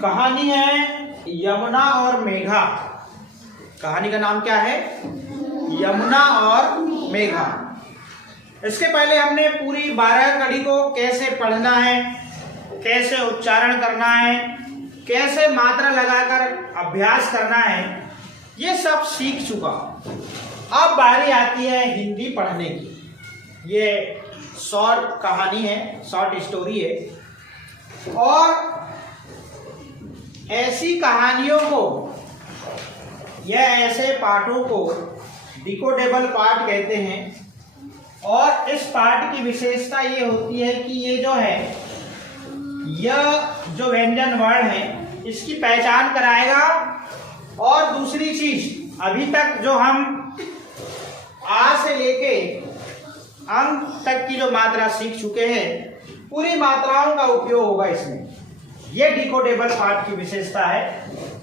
कहानी है यमुना और मेघा। कहानी का नाम क्या है? यमुना और मेघा। इसके पहले हमने पूरी 12 कड़ी को कैसे पढ़ना है, कैसे उच्चारण करना है, कैसे मात्रा लगाकर अभ्यास करना है, ये सब सीख चुका। अब बारी आती है हिंदी पढ़ने की। ये शॉर्ट कहानी है, शॉर्ट स्टोरी है, और ऐसी कहानियों को या ऐसे पाठों को डिकोडेबल पाठ कहते हैं। और इस पाठ की विशेषता ये होती है कि ये जो है, यह जो व्यंजन वर्ण है इसकी पहचान कराएगा। और दूसरी चीज, अभी तक जो हम आ से लेके अंक तक की जो मात्रा सीख चुके हैं, पूरी मात्राओं का उपयोग होगा इसमें। यह डिकोडेबल पाठ की विशेषता है।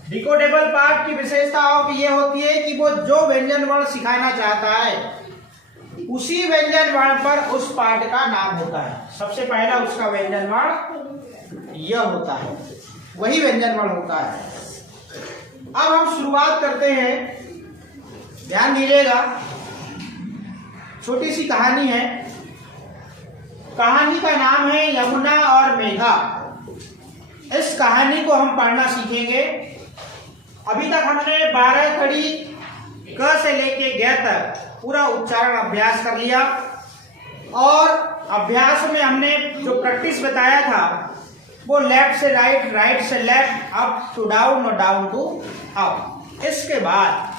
डिकोडेबल पाठ की विशेषता ये होती है कि वो जो व्यंजन वर्ण सिखाना चाहता है उसी व्यंजन वर्ण पर उस पाठ का नाम होता है। सबसे पहला उसका व्यंजन वर्ण यह होता है, वही व्यंजन वर्ण होता है। अब हम शुरुआत करते हैं, ध्यान दीजिएगा। छोटी सी कहानी है। कहानी का नाम है यमुना और मेघा। इस कहानी को हम पढ़ना सीखेंगे। अभी तक हमने 12 कड़ी क से लेके ग तक पूरा उच्चारण अभ्यास कर लिया। और अभ्यास में हमने जो प्रैक्टिस बताया था वो लेफ्ट से राइट, राइट से लेफ्ट, अप टू डाउन और डाउन टू अप। इसके बाद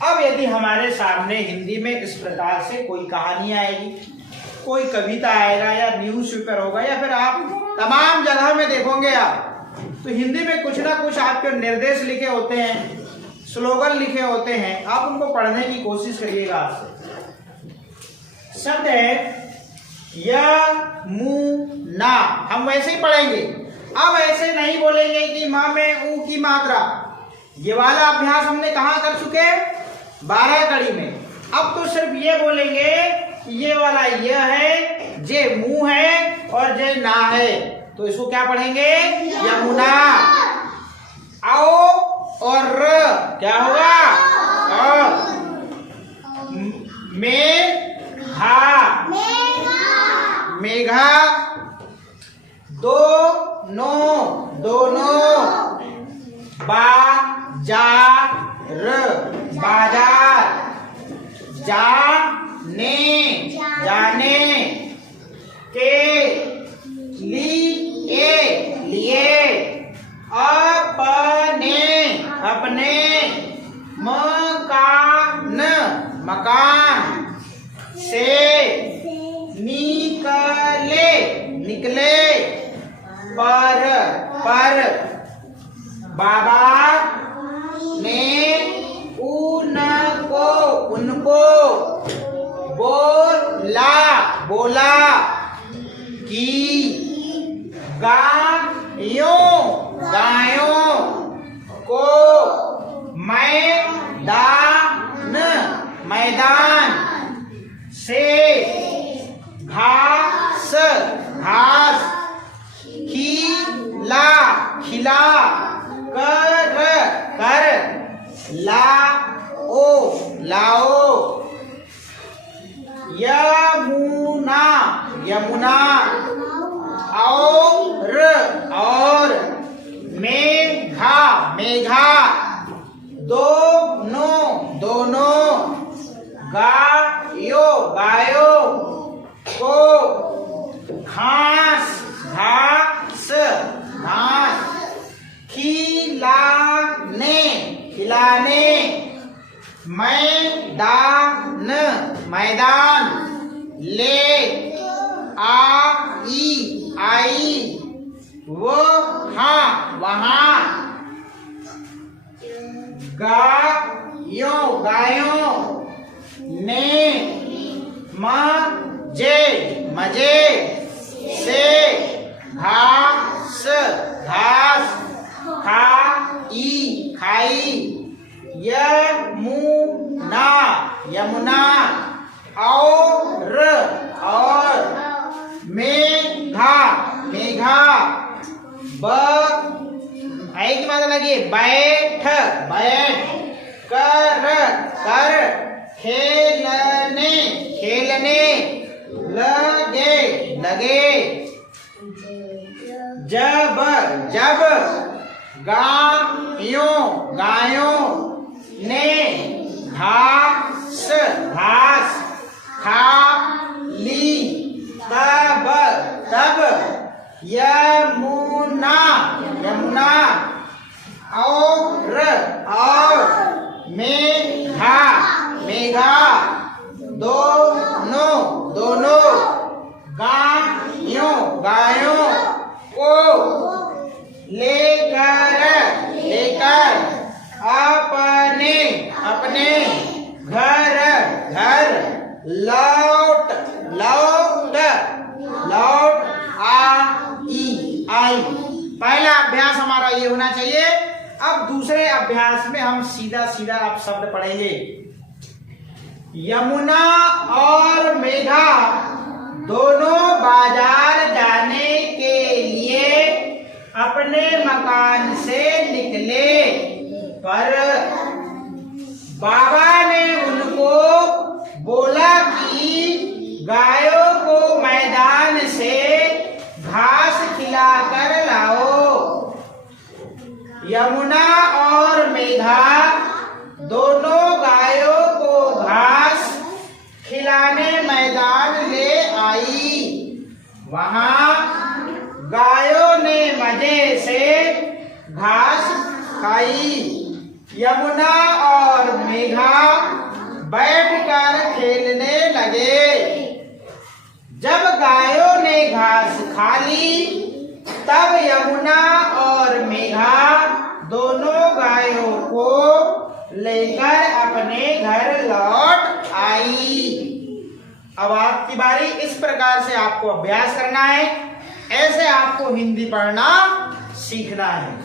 अब यदि हमारे सामने हिंदी में इस प्रकार से कोई कहानी आएगी, कोई कविता आएगा, या न्यूज पेपर होगा, या फिर आप तमाम जगह में देखोगे आप, तो हिंदी में कुछ ना कुछ आपके निर्देश लिखे होते हैं, स्लोगन लिखे होते हैं। आप उनको पढ़ने की कोशिश करिएगा। आपसे शब्द है यमुना, हम वैसे ही पढ़ेंगे। अब ऐसे नहीं बोलेंगे कि माँ में ऊ की मात्रा। ये वाला अभ्यास हमने कहाँ कर चुके? 12 कड़ी में। अब तो सिर्फ ये बोलेंगे ये वाला यह है, जे मुंह है और जे ना है, तो इसको क्या पढ़ेंगे? यमुना। आओ और र क्या होगा? और मेघा, मेघा। दोनों, दोनों। बाजार, बाजार। जाने, जाने। के लिए, लिए। अपने, अपने। मकान, मकान। से निकले, निकले। पर, पर। बाबा ने उनको, उनको। बोला, बोला। की गायों, गायों। को मैदान, मैदान। से घास, घास। खिला, खिला। कर, कर। लाओ, लाओ। यमुना, यमुना। और, और। मेघा, मेघा। दोनों, दोनों। गायो, गायो। को घास, घास, घास। खिलाने, खिलाने। मैदान, मैदान। ले आई, आई। वहाँ, वहाँ। गायों, गायों। ने मजे, मजे। से घास, घास। खाई, खाई। यमुना, यमुना। और मेघा, मेघा। बगीचा, ऐ की मात्रा लगी बैठ बैठ, कर खेलने खेलने, लगे लगे, जब जब, गायों ने घास खा ली, तब यमुना और मेघा दोनों गायों को लेकर अपने घर लौट आई। पहला अभ्यास हमारा ये होना चाहिए। अब दूसरे अभ्यास में हम सीधा सीधा आप शब्द पढ़ेंगे। यमुना और मेघा दोनों बाजार जाने के लिए अपने मकान से निकले, पर बाबा ने उनको बोला कि गायों को मैदान से घास खिलाकर लाओ। यमुना और मेघा दोनों गायों को घास खिलाने मैदान ले आई। वहां गायों ने मजे से घास खाई। यमुना और मेघा बैठकर खेलने लगे। जब गायों ने घास खा ली, तब यमुना और मेघा दोनों गायों को लेकर अपने घर लौट आई। अब आपकी बारी। इस प्रकार से आपको अभ्यास करना है, ऐसे आपको हिंदी पढ़ना सीखना है।